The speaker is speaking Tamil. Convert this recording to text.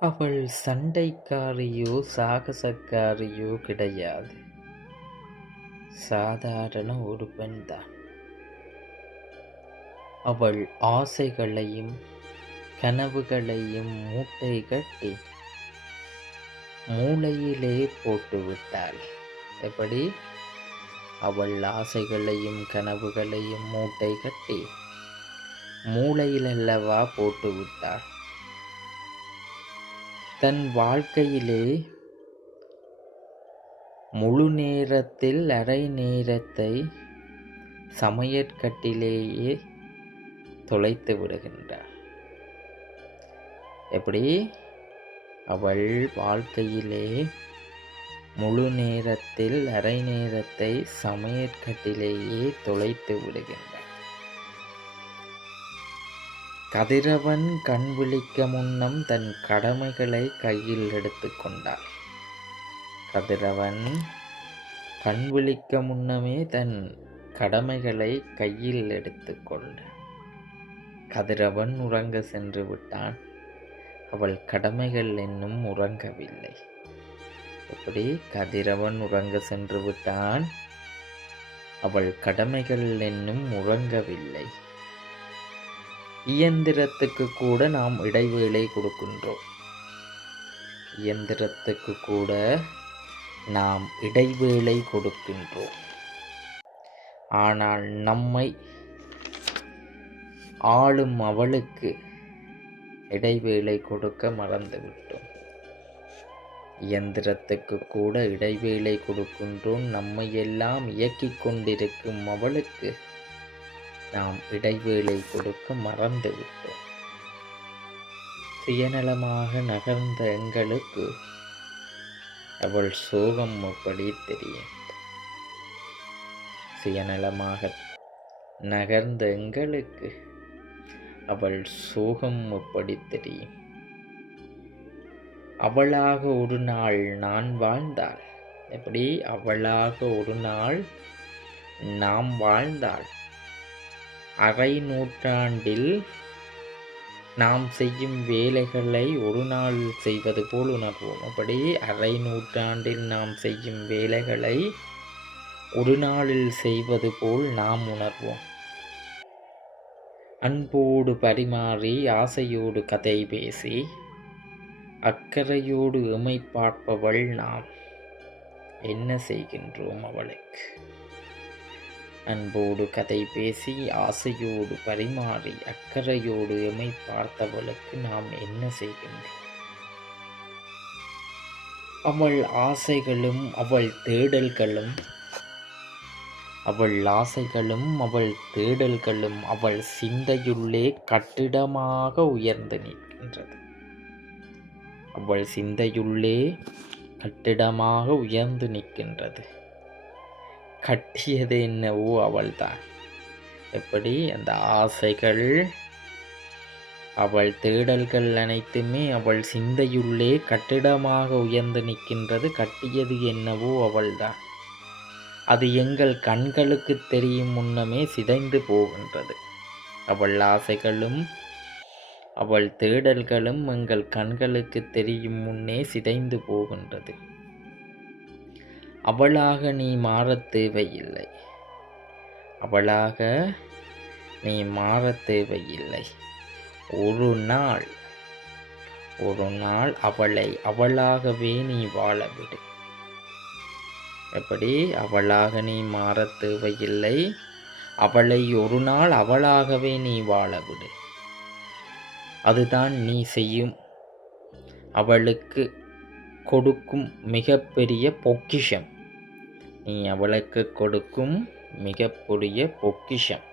அவள் சண்டைக்காரியோ சாகசக்காரியோ கிடையாது. சாதாரண ஒரு பெண்தான். அவள் ஆசைகளையும் கனவுகளையும் மூட்டை கட்டி மூளையிலே போட்டுவிட்டாள். எப்படி? அவள் ஆசைகளையும் கனவுகளையும் மூட்டை கட்டி மூளையில் அல்லவா போட்டுவிட்டாள். தன் வாழ்க்கையிலே முழு நேரத்தில் அரை நேரத்தை சமையற்கட்டிலேயே தொலைத்து விடுகின்றார். எப்படி? அவள் வாழ்க்கையிலே முழு நேரத்தில் அரை நேரத்தை சமையற்கட்டிலேயே தொலைத்து விடுகின்றார். கதிரவன் கண் விழிக்க முன்னம் தன் கடமைகளை கையில் எடுத்து கொண்டாள். கதிரவன் கண் விழிக்க முன்னமே தன் கடமைகளை கையில் எடுத்து கொண்டான். கதிரவன் உறங்க சென்று விட்டான். அவள் கடமைகள் இன்னும் உறங்கவில்லை. எப்படி? கதிரவன் உறங்க சென்று விட்டான். அவள் கடமைகள் இன்னும் உறங்கவில்லை. இயந்திரத்துக்கு கூட நாம் இடைவேளை கொடுக்கின்றோம். இயந்திரத்துக்கு கூட நாம் இடைவேளை கொடுக்கின்றோம். ஆனால் நம்மை ஆளும் அவளுக்கு இடைவேளை கொடுக்க மறந்துவிட்டோம். இயந்திரத்துக்கு கூட இடைவேளை கொடுக்கின்றோம். நம்மை எல்லாம் இயக்கிக் கொண்டிருக்கும் அவளுக்கு நாம் இடைவேளை கொடுக்க மறந்துவிட்டோம். சுயநலமாக நகர்ந்த எங்களுக்கு அவள் சோகம் எப்படி தெரியும்? சுயநலமாக நகர்ந்த எங்களுக்கு அவள் சோகம் எப்படி தெரியும்? அவளாக ஒரு நாள் நான் வாழ்ந்தாள். எப்படி? அவளாக ஒரு நாள் நாம் வாழ்ந்தாள். அரை நூற்றாண்டில் நாம் செய்யும் வேலைகளை ஒரு நாள் செய்வது போல் உணர்வோம். அப்படி அரை நூற்றாண்டில் நாம் செய்யும் வேலைகளை ஒரு நாளில் செய்வது போல் நாம் உணர்வோம். அன்போடு பரிமாறி ஆசையோடு கதை பேசி அக்கறையோடு எமை பார்ப்பவள் நாம். என்ன செய்கின்றோம் அவளுக்கு? அன்போடு கதை பேசி ஆசையோடு பரிமாறி அக்கறையோடு எமை பார்த்தவளுக்கு நாம் என்ன செய்கின்றோம்? அவள் ஆசைகளும் அவள் தேடல்களும் அவள் சிந்தையுள்ளே கட்டிடமாக உயர்ந்து நிற்கின்றது. அவள் சிந்தையுள்ளே கட்டிடமாக உயர்ந்து நிற்கின்றது. கட்டியது என்னவோ அவள்தான். எப்படி? அந்த ஆசைகள் அவள் தேடல்கள் அனைத்துமே அவள் சிந்தையுள்ளே கட்டிடமாக உயர்ந்து நிற்கின்றது. கட்டியது என்னவோ அவள்தான். அது எங்கள் கண்களுக்கு தெரியும் முன்னமே சிதைந்து போகின்றது. அவள் ஆசைகளும் அவள் தேடல்களும் எங்கள் கண்களுக்கு தெரியும் முன்னே சிதைந்து போகின்றது. அவளாக நீ மாறத் தேவையில்லை. அவளாக நீ மாறத் தேவையில்லை. ஒரு நாள் அவளை அவளாகவே நீ வாழவிடு. எப்படி? அவளாக நீ மாறத் தேவையில்லை. அவளை ஒரு நாள் அவளாகவே நீ வாழவிடு. அதுதான் நீ செய்யும் அவளுக்கு கொடுக்கும் மிகப்பெரிய பொக்கிஷம். நீ அவளுக்கு கொடுக்கும் மிகப்பெரிய பொக்கிஷம்.